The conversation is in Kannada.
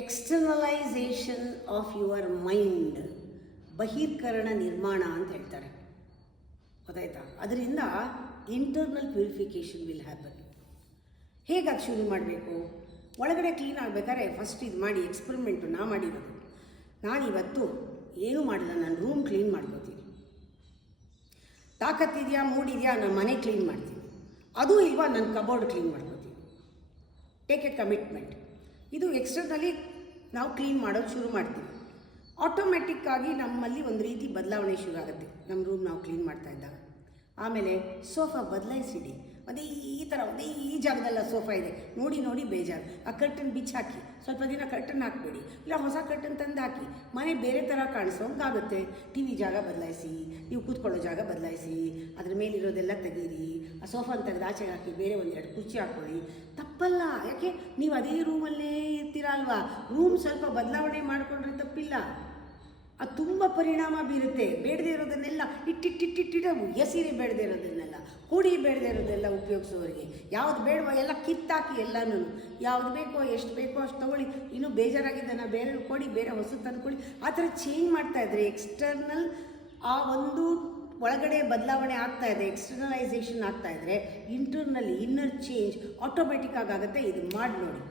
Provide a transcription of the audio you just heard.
ಎಕ್ಸ್ಟರ್ನಲೈಸೇಷನ್ ಆಫ್ ಯುವರ್ ಮೈಂಡ್, ಬಹಿರ್ಕರಣ ನಿರ್ಮಾಣ ಅಂತ ಹೇಳ್ತಾರೆ. ಗೊತ್ತಾಯ್ತಾ? ಅದರಿಂದ ಇಂಟರ್ನಲ್ ಪ್ಯೂರಿಫಿಕೇಷನ್ ವಿಲ್ ಹ್ಯಾಪನ್. ಹೇಗೆ ಅದು ಶುರು ಮಾಡಬೇಕು? ಒಳಗಡೆ ಕ್ಲೀನ್ ಆಗಬೇಕಾದ್ರೆ ಫಸ್ಟ್ ಇದು ಮಾಡಿ, ಎಕ್ಸ್ಪರಿಮೆಂಟು ನಾ ಮಾಡಿರೋದು. ನಾನಿವತ್ತು ಏನೂ ಮಾಡಿಲ್ಲ, ನಾನು ರೂಮ್ ಕ್ಲೀನ್ ಮಾಡ್ಕೋತೀನಿ. ತಾಕತ್ತಿದೆಯಾ, ಮೂಡಿದೆಯಾ, ನಾನು ಮನೆ ಕ್ಲೀನ್ ಮಾಡ್ತೀನಿ. ಅದೂ ಇಲ್ವಾ, ನನ್ನ ಕಬೋರ್ಡ್ ಕ್ಲೀನ್ ಮಾಡ್ಕೋತೀನಿ. Take A commitment. ಇದು ಎಕ್ಸ್ಟರ್ನಲಿ ನಾವು ಕ್ಲೀನ್ ಮಾಡೋದು ಶುರು ಮಾಡ್ತೀವಿ. ಆಟೋಮೆಟಿಕ್ಕಾಗಿ ನಮ್ಮಲ್ಲಿ ಒಂದು ರೀತಿ ಬದಲಾವಣೆ ಶುರು ಆಗುತ್ತೆ, ನಮ್ಮ ರೂಮ್ ನಾವು ಕ್ಲೀನ್ ಮಾಡ್ತಾ ಇದ್ದಾಗ. ಆಮೇಲೆ ಸೋಫಾ ಬದಲಾಯಿಸಿಡಿ. ಅದೇ ಈ ಥರ ಒಂದೇ ಈ ಜಾಗದಲ್ಲ ಸೋಫಾ ಇದೆ, ನೋಡಿ ನೋಡಿ ಬೇಜಾರು. ಆ ಕರ್ಟನ್ ಬಿಚ್ಚಾಕಿ, ಸ್ವಲ್ಪ ದಿನ ಕರ್ಟನ್ ಹಾಕಬೇಡಿ, ಇಲ್ಲ ಹೊಸ ಕರ್ಟನ್ ತಂದು ಹಾಕಿ. ಮನೆ ಬೇರೆ ಥರ ಕಾಣಿಸೋಂಗಾಗುತ್ತೆ. ಟಿ ವಿ ಜಾಗ ಬದಲಾಯಿಸಿ, ನೀವು ಕೂತ್ಕೊಳ್ಳೋ ಜಾಗ ಬದಲಾಯಿಸಿ, ಅದ್ರ ಮೇಲಿರೋದೆಲ್ಲ ತೆಗೀರಿ. ಆ ಸೋಫಾನ ತೆಗೆದು ಆಚೆಗೆ ಹಾಕಿ, ಬೇರೆ ಒಂದೆರಡು ಕುರ್ಚಿ ಹಾಕ್ಕೊಳ್ಳಿ. ತಪ್ಪಲ್ಲ, ಯಾಕೆ ನೀವು ಅದೇ ರೂಮಲ್ಲೇ ಇರ್ತೀರ ಅಲ್ವಾ. ರೂಮ್ ಸ್ವಲ್ಪ ಬದಲಾವಣೆ ಮಾಡಿಕೊಂಡ್ರೆ ತಪ್ಪಿಲ್ಲ. ಅದು ತುಂಬ ಪರಿಣಾಮ ಬೀರುತ್ತೆ. ಬೇಡದೇ ಇರೋದನ್ನೆಲ್ಲ ಇಟ್ಟಿಟ್ಟಿಟ್ಟಿಟ್ಟಿಡವು, ಎಸಿರಿ ಬೇಡದೇ ಇರೋದನ್ನೆಲ್ಲ, ಕೂಡಿ ಬೇಡದೇ ಇರೋದೆಲ್ಲ ಉಪಯೋಗಿಸೋರಿಗೆ. ಯಾವ್ದು ಬೇಡವೋ ಎಲ್ಲ ಕಿತ್ತಾಕಿ, ಎಲ್ಲನೂ ಯಾವ್ದು ಬೇಕೋ ಎಷ್ಟು ಬೇಕೋ ಅಷ್ಟು ತೊಗೊಳ್ಳಿ. ಇನ್ನೂ ಬೇಜಾರಾಗಿದ್ದನ್ನು ಬೇರೆ ಕೊಡಿ, ಬೇರೆ ಹೊಸ ತಂದುಕೊಳ್ಳಿ. ಆ ಥರ ಚೇಂಜ್ ಮಾಡ್ತಾಯಿದ್ರೆ ಎಕ್ಸ್ಟರ್ನಲ್ ಆ ಒಂದು ಒಳಗಡೆ ಬದಲಾವಣೆ ಆಗ್ತಾಯಿದೆ, ಎಕ್ಸ್ಟರ್ನಲೈಸೇಷನ್ ಆಗ್ತಾಯಿದ್ರೆ ಇಂಟರ್ನಲ್ಲಿ ಇನ್ನರ್ ಚೇಂಜ್ ಆಟೋಮೆಟಿಕ್ ಆಗುತ್ತೆ. ಇದು ಮಾಡಿ ನೋಡಿ.